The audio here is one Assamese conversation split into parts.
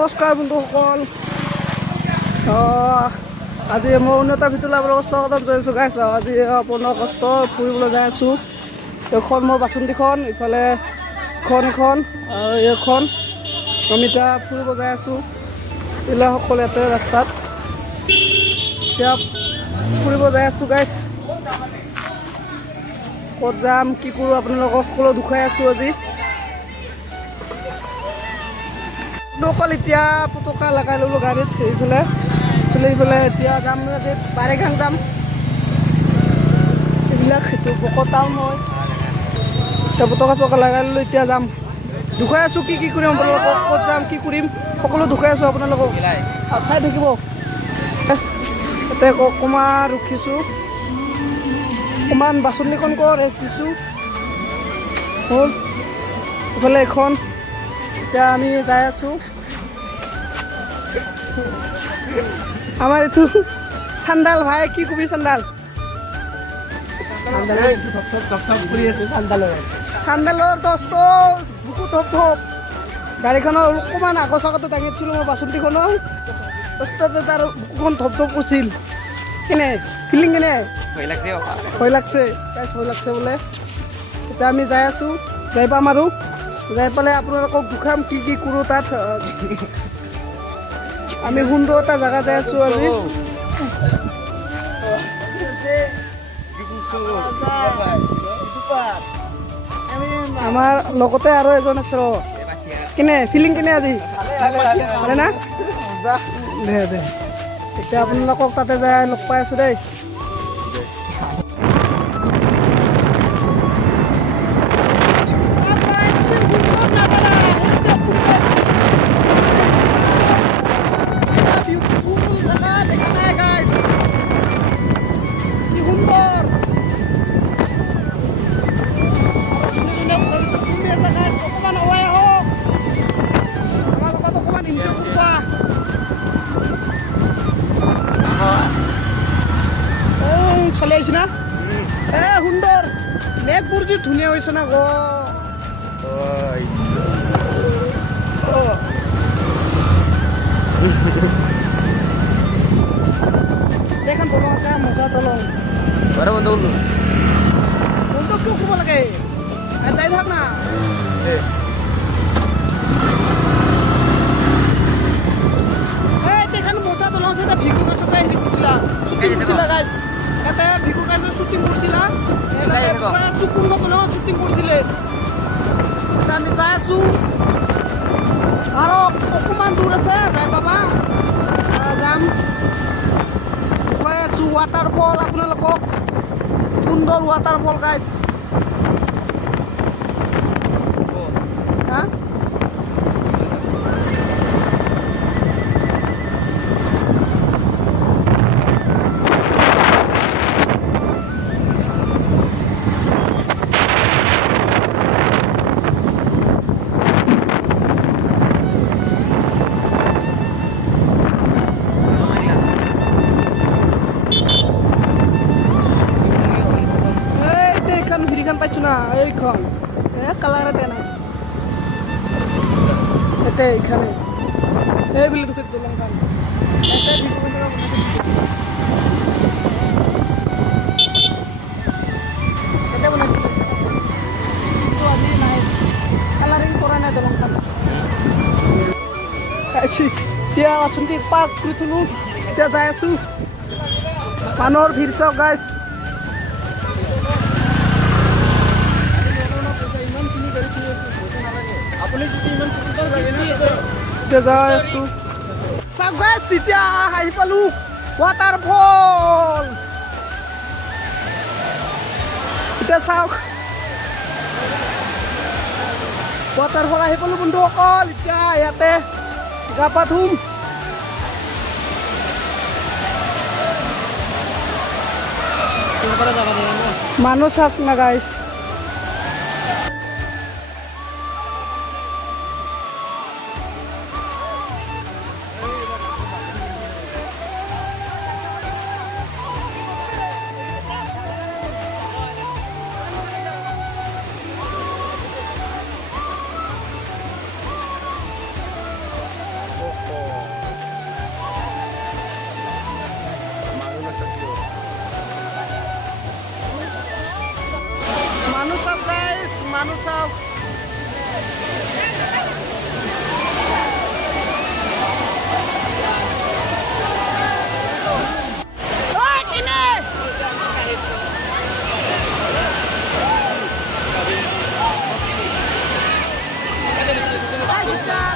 নমস্কাৰ বন্ধুসকল। আজি মই উন্নত ভিতৰত আপোনালোকক স্বাগতম জনাইছোঁ গাইছ। আজি 15 আগষ্ট ফুৰিবলৈ যাই আছোঁ। এইখন মোৰ বাচন্তিখন, ইফালে এখন আৰু এইখন। আমি এতিয়া ফুৰিব যাই আছোঁ সকলো ইয়াতে ৰাস্তাত। এতিয়া ফুৰিব যাই আছোঁ গাইছ। ক'ত যাম কি কৰোঁ আপোনালোকক সকলো দেখুৱাই আছোঁ আজি। অকল এতিয়া পতকা লগাই ল'লোঁ গাড়ীত। এইফালে এতিয়া যাম আজি বাৰেগাং যাম। এইবিলাক সেইটো বকত টাউন হয়। এতিয়া পতকা চতকা লগাই ল'লোঁ, এতিয়া যাম। দেখুৱাই আছোঁ কি কৰিম আপোনালোকক, ক'ত যাম কি কৰিম সকলো দেখুৱাই আছোঁ আপোনালোকক। চাই থাকিব। এতিয়া অকণমান ৰখিছোঁ, অকণমান বাচনখন ৰেষ্ট দিছোঁ। হ'ল এইফালে এখন। এতিয়া আমি যাই আছোঁ। আমাৰ এইটো চান্দাল ভাই, কি কবি চান্দাল চান্দালৰ দষ্ট বুকু ধপ ধপ। গাড়ীখনৰ অকণমান আগৰ চাগতে দাঙিছিলোঁ মই বাচন্তিখনৰ, দষ্টতে তাৰ বুকুখন ধপ ধপ কৰিছিল। কেনে ফিলিং কেনে? ভয় লাগছে বোলে। এতিয়া আমি যাই আছোঁ, যাই পাম আৰু যাই পেলাই আপোনালোকক দেখাম কি কৰোঁ তাত। আমি সুন্দৰ এটা জেগা যাই আছোঁ আজি। আমাৰ লগতে আৰু এজন আছে। কেনে ফিলিং কেনে আজি? ভালে না? দে এতিয়া আপোনালোকক তাতে যাই লগ পাই আছোঁ দেই। চলি আহিছে না? সুন্দৰ মেঘবোৰ যি ধুনীয়া হৈছে না এখন দলং আছে, মজা দলং। বন্ধ কিয় কৰিব লাগে? যাই থাক না। এখন মজা দলং আছে, ভিকু গাছতে হেৰি কৰিছিলা, শ্বুটিং কৰিছিলা গাইছ। ইয়াতে ভিকু গাছৰ শ্বুটিং কৰিছিলা, কোনোবা দলঙত শ্বুটিং কৰিছিলে। এতিয়া আমি যাই আছোঁ আৰু অকণমান দূৰ আছে, যাই পাবা। যাম কৈ আছোঁ ৱাটাৰফল আপোনালোকক, সুন্দৰ ৱাটাৰফল গাইছ। পাইছোঁ না এইখন কালাৰে দিয়া নাই এতে এইখানে এই বুলি দুখে দলং খান এতে বনাইছিল কিন্তু আজি নাই, কালাৰিং কৰা নাই দলং খান। এতিয়া বাচন্তি পাক কৰি থলোঁ, এতিয়া যাই আছোঁ। মানুহৰ ভিৰ চাওক গাইছ। এতিয়া যাই আছোঁ চাওক গাইছ। এতিয়া আহি পালোঁ ৱাটাৰফল। এতিয়া চাওক ৱাটাৰফল আহি পালোঁ বন্ধুসকল। এতিয়া ইয়াতে গা পা ধুম। মানুহ চাওক না গাইছ। মানুহ চাওক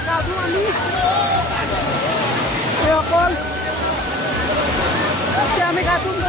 গাধু আমি অকল আমি গাধুম